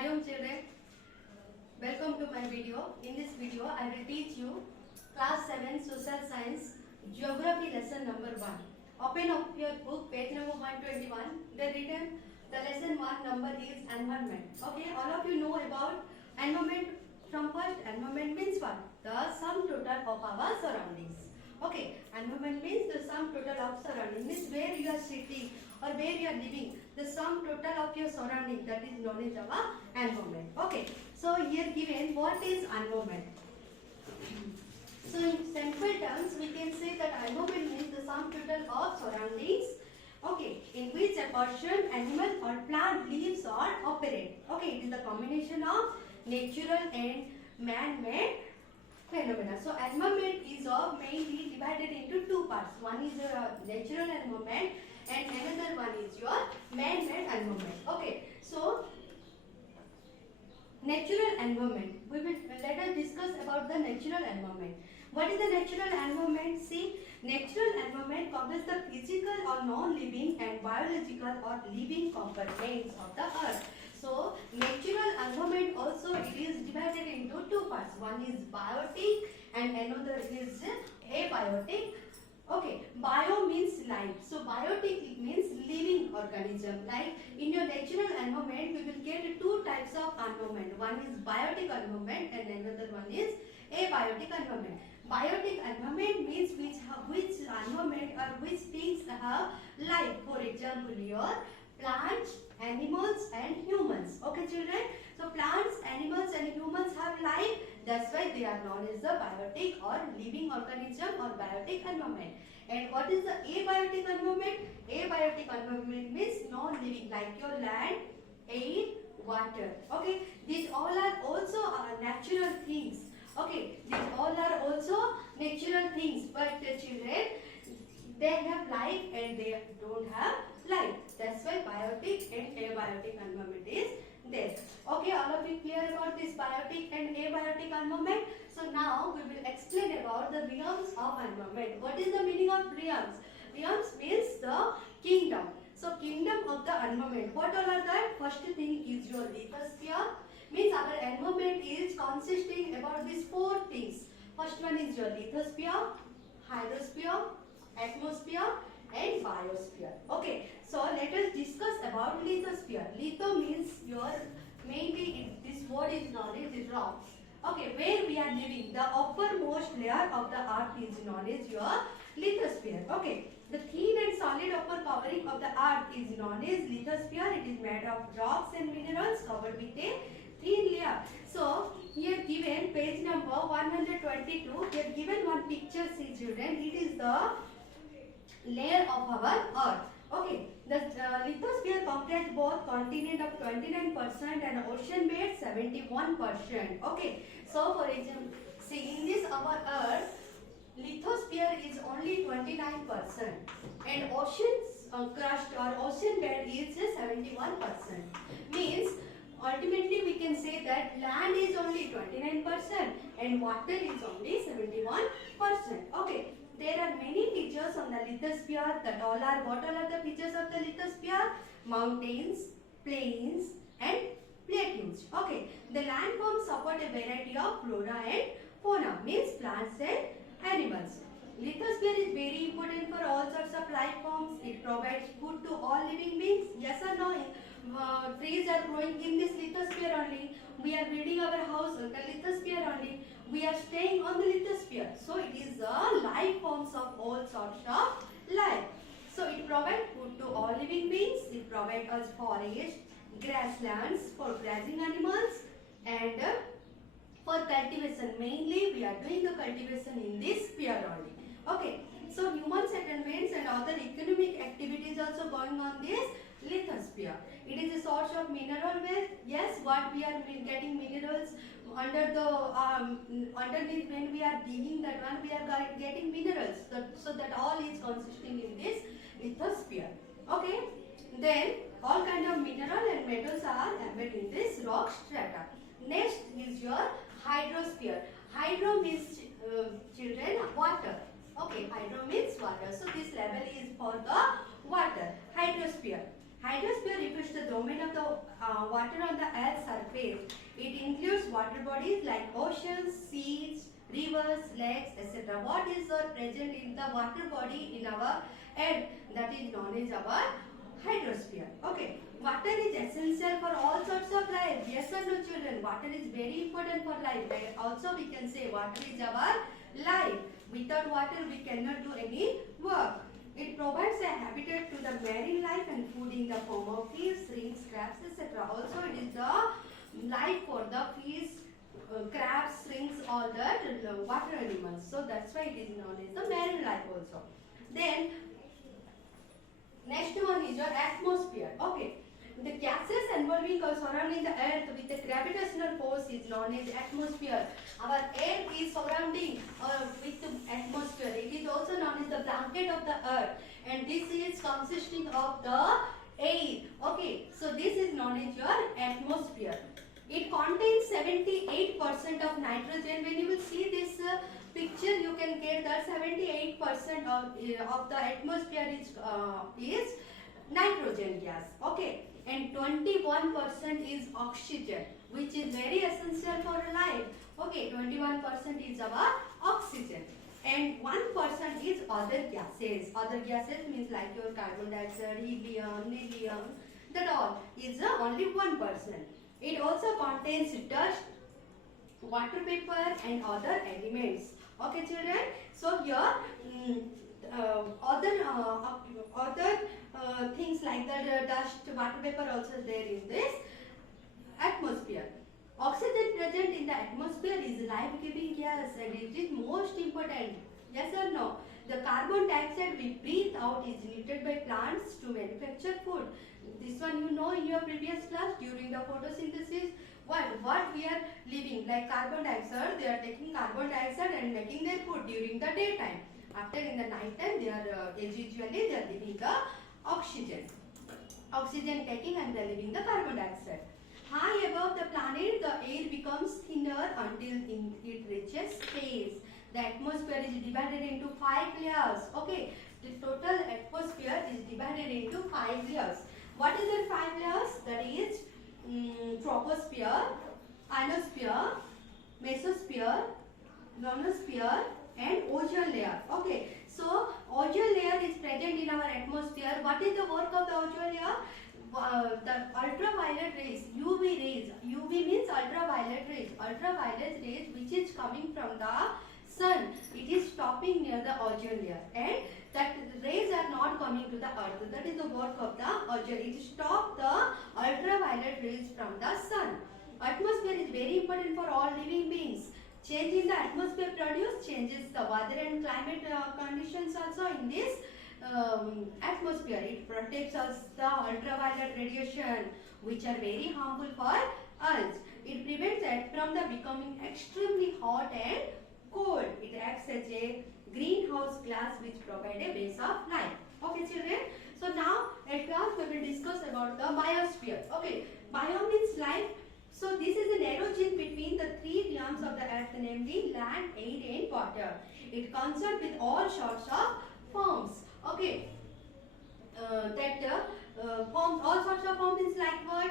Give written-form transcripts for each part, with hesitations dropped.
Hariom children, welcome to my video. In this video, I will teach you class 7 social science geography lesson number 1. Open up your book, page number 121. The lesson 1 number is environment. Okay, all of you know about environment from first. Environment means what? The sum total of our surroundings. Okay, environment means the sum total of surroundings, means where you are sitting or where you are living, the sum total of your surrounding, that is known as our environment. Okay, so here given what is environment. So in simple terms, we can say that environment means the sum total of surroundings, okay, in which a person, animal or plant lives or operate. Okay, it is the combination of natural and man-made phenomena. So environment is mainly divided into two parts. One is natural environment and another one is your man-made environment. Okay, so natural environment. Let us discuss about the natural environment. What is the natural environment? See, natural environment covers the physical or non-living and biological or living components of the earth. So, natural environment also it is divided into two parts. One is biotic and another is abiotic. Okay, bio means life. So, biotic means living organism. Like in your natural environment, we will get two types of environment. One is biotic environment and another one is abiotic environment. Biotic environment means which environment or which things have life. For example, your plants, animals and humans. Okay children, so plants, animals and humans have life, that's why they are known as the biotic or living organism or biotic environment. And what is the abiotic environment? Abiotic environment means non-living, like your land, air, water. Okay, these all are also natural things. Okay, these all are also natural things, but children, they have life and they don't have life. That's why biotic and abiotic environment is there. Okay, all of you clear about this biotic and abiotic environment? So now we will explain about the realms of environment. What is the meaning of realms? Realms means the kingdom. So kingdom of the environment. What all are that? First thing is your lithosphere. Means our environment is consisting about these four things. First one is your lithosphere, hydrosphere, atmosphere and biosphere. Okay, so let us discuss about lithosphere. Litho means your mainly this word is known as rock. Okay, where we are living, the uppermost layer of the earth is known as your lithosphere. Okay, the thin and solid upper covering of the earth is known as lithosphere. It is made of rocks and minerals covered with a thin layer. So here given page number 122, here given one picture, see children, it is the layer of our earth. Okay, the lithosphere comprises both continent of 29% and ocean bed 71%. Okay, so for example, see in this our earth, lithosphere is only 29% and oceans crust or ocean bed is 71%. Means ultimately we can say that land is only 29% and water is only 71%. Okay. There are many features on the lithosphere that all are, what all are the features of the lithosphere? Mountains, plains and plateaus. Okay, the landforms support a variety of flora and fauna, means plants and animals. Lithosphere is very important for all sorts of life forms. It provides food to all living beings. Yes or no? Trees are growing in this lithosphere only. We are building our house on the lithosphere only. We are staying on the lithosphere. So it is the life forms of all sorts of life. So it provides food to all living beings. It provides us forests, grasslands for grazing animals and for cultivation. Mainly we are doing the cultivation in this sphere only. Okay. So human settlements and other economic activities also going on this lithosphere. It is a source of mineral wealth. Yes, what we are getting minerals under the underneath when we are digging that one, we are getting minerals. So that all is consisting in this lithosphere. Okay. Then all kind of mineral and metals are embedded in this rock strata. Next is your hydrosphere. Hydro means children water. Okay, hydro means water. So this level is for the water. Hydrosphere. Hydrosphere refers to the domain of the water on the Earth's surface. It includes water bodies like oceans, seas, rivers, lakes, etc. What is present in the water body in our Earth? That is known as our hydrosphere. Okay. Water is essential for all sorts of life. Yes or no, children? Water is very important for life. And also, we can say water is our life. Without water, we cannot do any work. It provides a habitat to the marine life and food in the form of fish, shrimps, crabs, etc. Also, it is the life for the fish, crabs, shrimps, all the water animals. So that's why it is known as the marine life also. Then next one is your atmosphere. Okay. The gases involving or surrounding the earth with the gravitational force is known as atmosphere. Our air is surrounding with the atmosphere. It is also known as the blanket of the earth, and this is consisting of the air. Okay, so this is known as your atmosphere. It contains 78% of nitrogen. When you will see this picture, you can get that 78% of the atmosphere is nitrogen gas. Okay. And 21% is oxygen, which is very essential for life. Okay, 21% is our oxygen, and 1% is other gases. Other gases means like your carbon dioxide, helium, helium, that all is only 1%. It also contains dust, water vapor, and other elements. Okay, children. So here, other things like the dust, water vapor also there in this atmosphere. Oxygen present in the atmosphere is life-giving gas and it is most important. Yes or no? The carbon dioxide we breathe out is needed by plants to manufacture food. This one you know in your previous class during the photosynthesis. What we are living like carbon dioxide, they are taking carbon dioxide and making their food during the daytime. After in the night time, they are usually they are leaving the oxygen taking and they are leaving the carbon dioxide. High above the planet, the air becomes thinner until it reaches space. The atmosphere is divided into 5 layers. Okay, the total atmosphere is divided into 5 layers. What is the 5 layers? That is troposphere, ionosphere, mesosphere, ionosphere, and ozone layer. Okay, so ozone layer is present in our atmosphere. What is the work of the ozone layer? The ultraviolet rays, UV rays. UV means ultraviolet rays. Ultraviolet rays which is coming from the sun. It is stopping near the ozone layer, and that rays are not coming to the earth. That is the work of the ozone. It stops the ultraviolet rays from the sun. Atmosphere is very important for all living beings. Change in the atmosphere changes the weather and climate conditions also in this atmosphere. It protects us the ultraviolet radiation which are very harmful for us. It prevents it from the becoming extremely hot and cold. It acts as a greenhouse gas which provide a base of life. Okay, children. So now at last we will discuss about the biosphere. Okay, bio means life. So this is a narrow chain between the 3 realms of the earth, namely land, air and water. It concerns with all sorts of forms. Okay, forms, all sorts of forms is like what?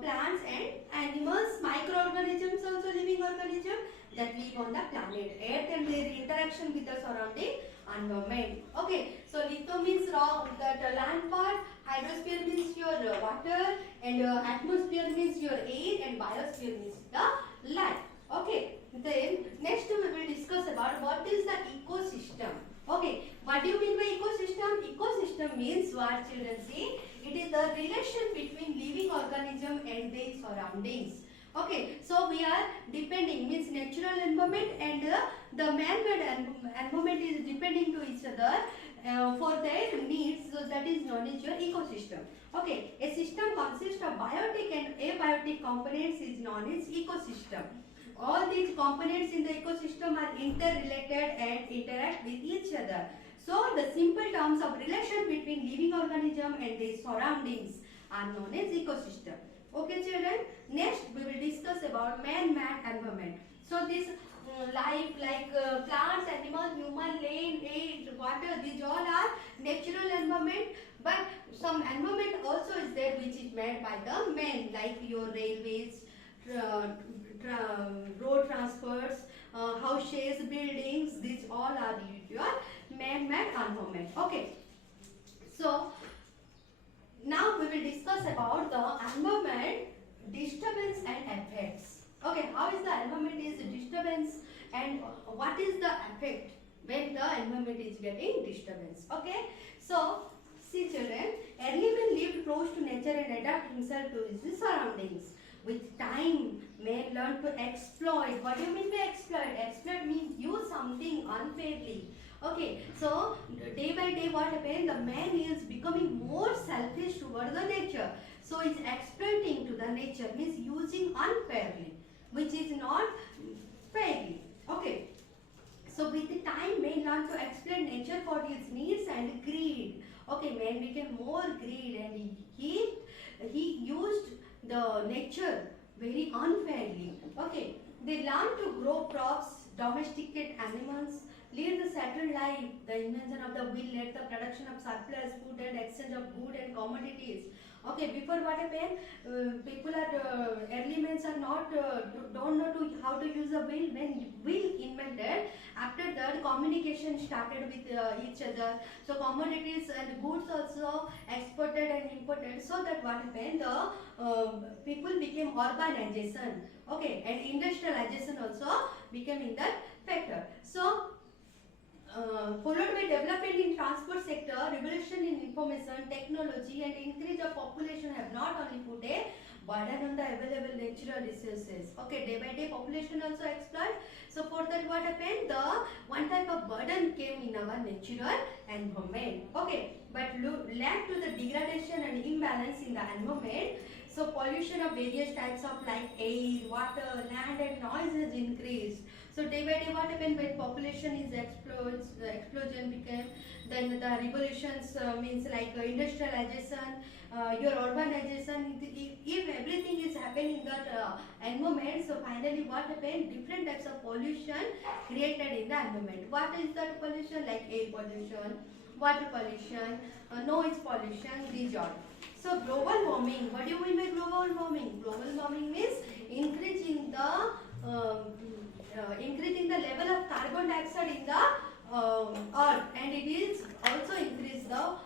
Plants and animals, microorganisms also living organism that live on the planet Earth and their interaction with the surrounding environment. Okay, so litho means rock, that land part, hydrosphere means your water, and atmosphere means your air, and biosphere means the life. Okay, then next we will discuss about what is the ecosystem. Okay, what do you mean by ecosystem? Ecosystem means what, children? See, it is the relation between living organism and their surroundings. Okay, so we are depending, means natural environment and the man-made environment is depending to each other for their needs, so that is known as your ecosystem. Okay, a system consists of biotic and abiotic components is known as ecosystem. All these components in the ecosystem are interrelated and interact with each other. So the simple terms of relation between living organism and their surroundings are known as ecosystem. Okay, children. Next we will discuss about man-made environment. So this life like plants, animals, human, land, air, water. These all are natural environment. But some environment also is there which is made by the man, like your railways, road transports, houses, buildings. These all are your man-made environment. Okay. So now we will discuss about the environment disturbance and effects. Okay, how is the environment is disturbance and what is the effect when the environment is getting disturbance? Okay, so see children, early man lived close to nature and adapt himself to his surroundings. With time, man learned to exploit. What do you mean by exploit? Exploit means use something unfairly. Okay, so day by day what happened? The man is becoming more selfish toward the nature. So it's exploiting to the nature, means using unfairly, which is not fairly. Okay. So with the time, man learned to exploit nature for his needs and greed. Okay, man became more greed and he used the nature very unfairly. Okay, they learned to grow crops, domesticate animals, lead the settled life. The invention of the wheel led the production of surplus food and exchange of good and commodities. Okay, before what happened, people are early men are not don't know how to use a wheel. When wheel invented, after that communication started with each other. So commodities and goods also exported and imported. So that what happened, the people became urbanization. Okay, and industrialization also became in that factor. So followed by development in transport sector, revolution in information technology and increase of population have not only put a burden on the available natural resources. Okay, day by day population also exploit. So for that what happened, the one type of burden came in our natural environment. Okay, but led to the degradation and imbalance in the environment. So pollution of various types of like air, water, land and noise has increased. So day by day what happened when population is explosion became, then the revolutions means like industrialization, your urbanization, if everything is happening in that environment, so finally what happened, different types of pollution created in the environment. What is that pollution? Like air pollution, water pollution, noise pollution, these all. So global warming, what do you mean by global warming? Global warming means increasing the level of carbon dioxide in the earth, and it is also increase the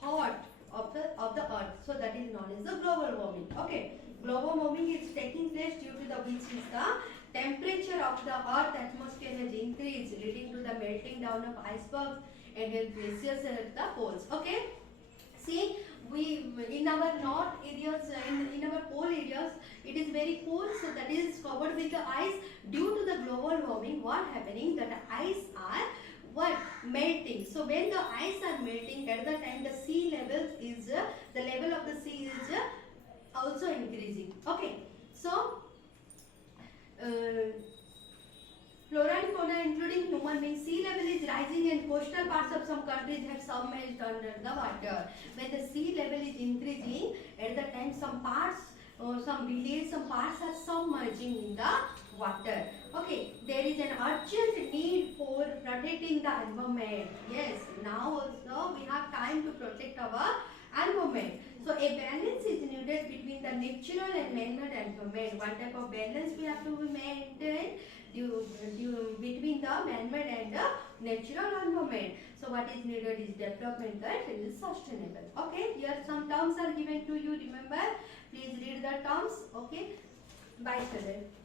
hot of the earth. So that is known as the global warming. Okay, global warming is taking place due to the which is the temperature of the earth atmosphere has increased, leading to the melting down of icebergs and glaciers at the poles. Okay, see, we in our north areas, in our pole areas, it is very cold, so that is covered with the ice. Due to the global warming, what happening, that the ice are what melting. So when the ice are melting, at the time the sea level is the level of the sea is also increasing. Okay, so flora and fauna including human beings, sea level is rising and coastal parts of some countries have submerged under the water. When the sea level is increasing, at the time some parts, some villages, some parts are submerging in the water. Okay, there is an urgent need for protecting the environment. Yes, now also we have time to protect our environment. So a balance is needed between the natural and man-made environment. One type of balance we have to maintain between the man-made and the natural environment. So what is needed is development that is sustainable. Okay, here some terms are given to you. Remember, please read the terms. Okay, bye students.